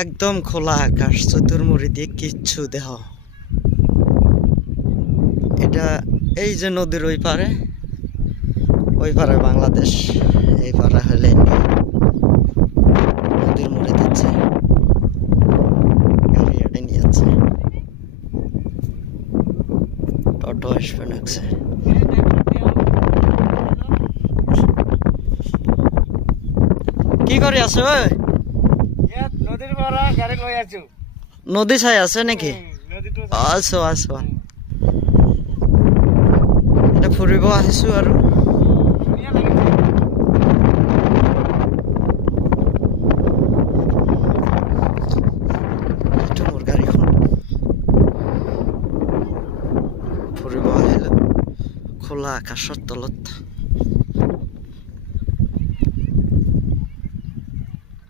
একদম খোলা আকাশ, চতুর্মুড়ি দিয়ে কিচ্ছু দেহ। এটা এই যে নদীর ওই পারে বাংলাদেশ, এই পারে হলে ইন্ডিয়া। নদীর মুড়ি দিচ্ছে, গাড়ি আটে নিয়ে যাচ্ছে, টোটো আসবে নাকছে। কি করে আছো? নদীর পাড়া গাড়ি লই আছো। নদী ছাই আছে নাকি? আছো আছো, এটা ফুৰিব আহিছো আৰু। এইটো মোৰ গাড়ীখন, ফুৰিব আহিলো খোলা আকাশৰ তলত।